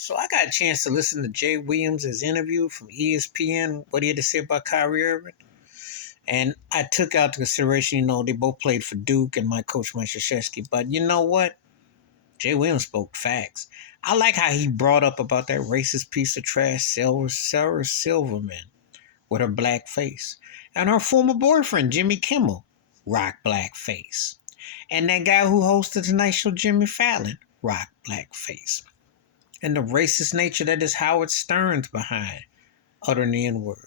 So I got a chance to listen to Jay Williams' interview from ESPN, what he had to say about Kyrie Irving. And I took out into consideration, they both played for Duke and my coach, Mike Krzyzewski. But you know what? Jay Williams spoke facts. I like how he brought up about that racist piece of trash, Sarah Silverman, with her black face. And her former boyfriend, Jimmy Kimmel, rock black face. And that guy who hosted the Tonight Show, Jimmy Fallon, rock black face. And the racist nature that is Howard Stern's behind, uttering the N-word.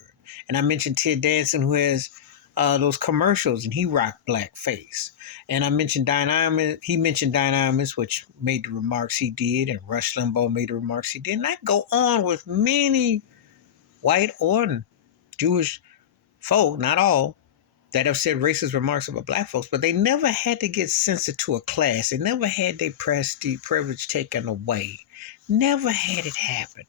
And I mentioned Ted Danson, who has those commercials, and he rocked blackface. And I mentioned he mentioned Dynamis, which made the remarks he did, and Rush Limbaugh made the remarks he did. And I go on with many white or Jewish folk, not all, that have said racist remarks about black folks, but they never had to get censored to a class. They never had their prestige, privilege taken away. Never had it happen.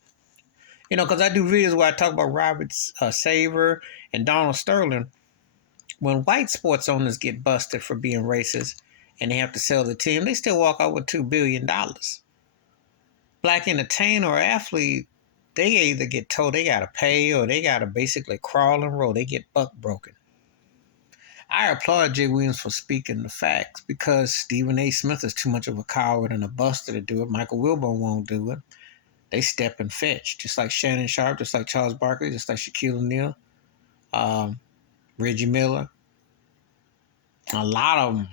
Because I do videos where I talk about Robert Saver and Donald Sterling. When white sports owners get busted for being racist and they have to sell the team, they still walk out with $2 billion. Black entertainer or athlete, they either get told they got to pay or they got to basically crawl and roll. They get buck broken. I applaud Jay Williams for speaking the facts because Stephen A. Smith is too much of a coward and a buster to do it. Michael Wilbon won't do it. They step and fetch, just like Shannon Sharp, just like Charles Barkley, just like Shaquille O'Neal, Reggie Miller. A lot of them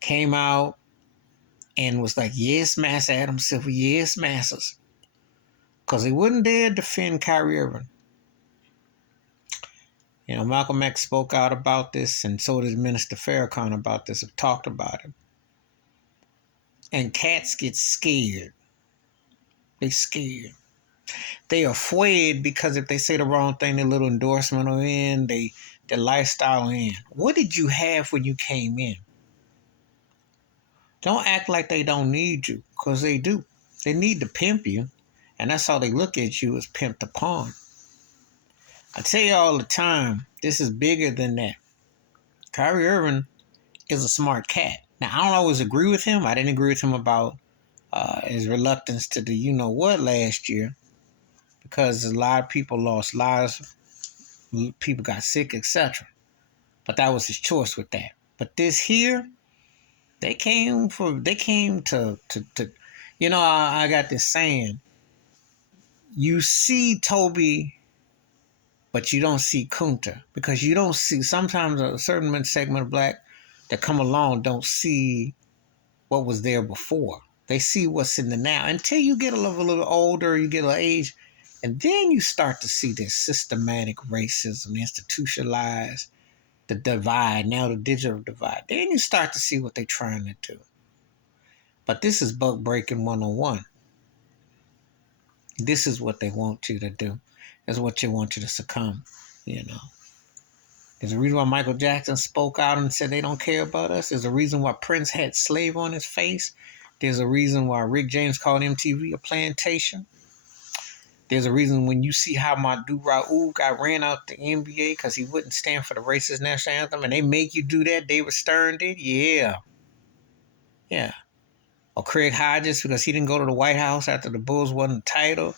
came out and was like, yes, Master Adam Silver, yes, Masters. Because they wouldn't dare defend Kyrie Irving. Malcolm X spoke out about this, and so did Minister Farrakhan about this, have talked about it. And cats get scared. They scared. They are afraid because if they say the wrong thing, their little endorsement will end, their lifestyle will end. What did you have when you came in? Don't act like they don't need you, because they do. They need to pimp you, and that's how they look at you, as pimped upon. I tell you all the time, this is bigger than that. Kyrie Irving is a smart cat. Now, I don't always agree with him. I didn't agree with him about his reluctance to do you-know-what last year, because a lot of people lost lives, people got sick, etc. But that was his choice with that. But this here, they came to I got this saying, you see Toby, but you don't see Kunta, because you don't see, sometimes a certain segment of black that come along don't see what was there before. They see what's in the now. Until you get a little older, you get a little age, and then you start to see this systematic racism, institutionalized, the divide, now the digital divide. Then you start to see what they're trying to do. But this is buck breaking 101. This is what they want you to do. That's what they want you to succumb, There's a reason why Michael Jackson spoke out and said they don't care about us. There's a reason why Prince had slave on his face. There's a reason why Rick James called MTV a plantation. There's a reason when you see how Madu Raul got ran out the NBA because he wouldn't stand for the racist national anthem, and they make you do that. David Stern did. Yeah. Or Craig Hodges because he didn't go to the White House after the Bulls won the title.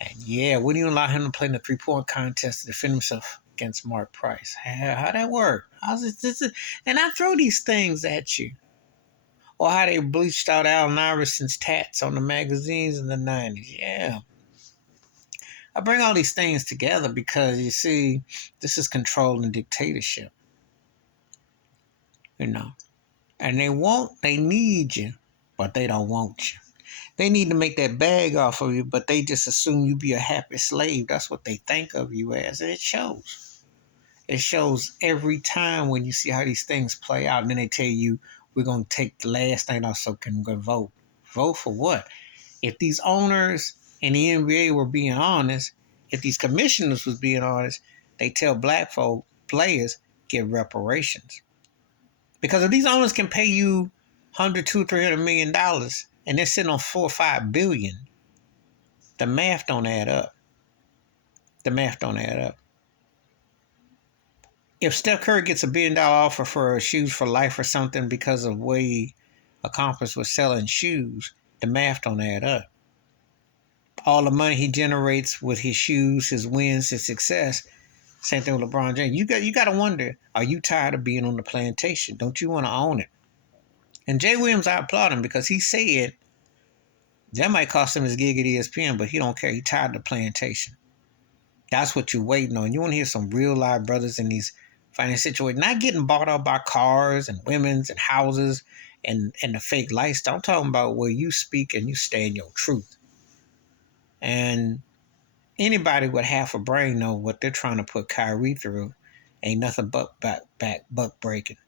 And wouldn't even allow him to play in the 3-point contest to defend himself against Mark Price. How'd that work? And I throw these things at you. Or how they bleached out Allen Iverson's tats on the magazines in the 90s. Yeah. I bring all these things together because, you see, this is control and dictatorship. And they need you, but they don't want you. They need to make that bag off of you, but they just assume you be a happy slave. That's what they think of you as, and it shows. It shows every time when you see how these things play out, and then they tell you, we're going to take the last thing off so can go vote. Vote for what? If these owners in the NBA were being honest, if these commissioners was being honest, they tell black folk, players, get reparations. Because if these owners can pay you $100, $200, $300 million, and they're sitting on $4 or $5 billion, the math don't add up. If Steph Curry gets $1 billion offer for shoes for life or something because of what he accomplished with selling shoes, the math don't add up. all the money he generates with his shoes, his wins, his success. Same thing with LeBron James. You got to wonder: are you tired of being on the plantation? Don't you want to own it? And Jay Williams, I applaud him because he said that might cost him his gig at ESPN, but he don't care. He tired of the plantation. That's what you're waiting on. You want to hear some real live brothers in these financial situations, not getting bought up by cars and women's and houses and the fake lifestyle. I'm talking about where you speak and you stand your truth. And anybody with half a brain know what they're trying to put Kyrie through ain't nothing but buck breaking.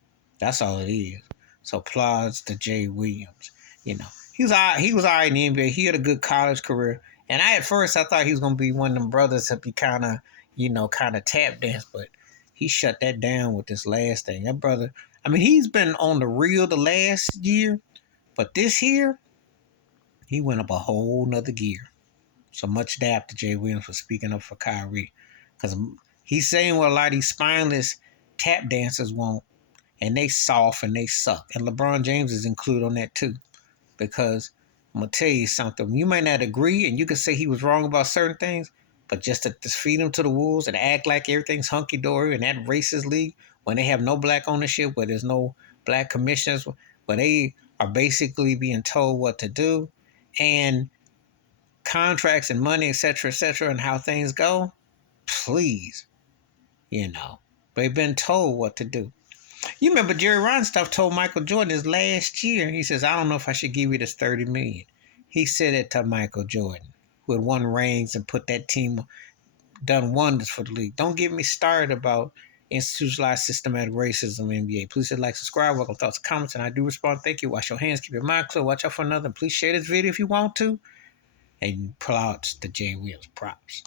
That's all it is. So applause to Jay Williams. You know, he was all right in the NBA. He had a good college career. And at first I thought he was gonna be one of them brothers that be kind of tap dance, but he shut that down with this last thing. That brother, I mean, he's been on the reel the last year, but this year he went up a whole nother gear. So much dap to Jay Williams for speaking up for Kyrie. Because he's saying what a lot of these spineless tap dancers want, and they soft and they suck. And LeBron James is included on that too. Because I'm going to tell you something. You might not agree, and you can say he was wrong about certain things, but just to feed him to the wolves and act like everything's hunky-dory in that racist league when they have no black ownership, where there's no black commissioners, where they are basically being told what to do, and contracts and money, etc., and how things go, please, they've been told what to do. You remember Jerry Reinsdorf told Michael Jordan his last year, he says, I don't know if I should give you this $30 million. He said it to Michael Jordan, who had won rings and put that team, done wonders for the league. Don't get me started about institutionalized systematic racism in the NBA. Please hit like, subscribe, welcome thoughts and comments, and I do respond. Thank you. Wash your hands, keep your mind clear, watch out for another. Please share this video if you want to. And props to Jay Williams. Props.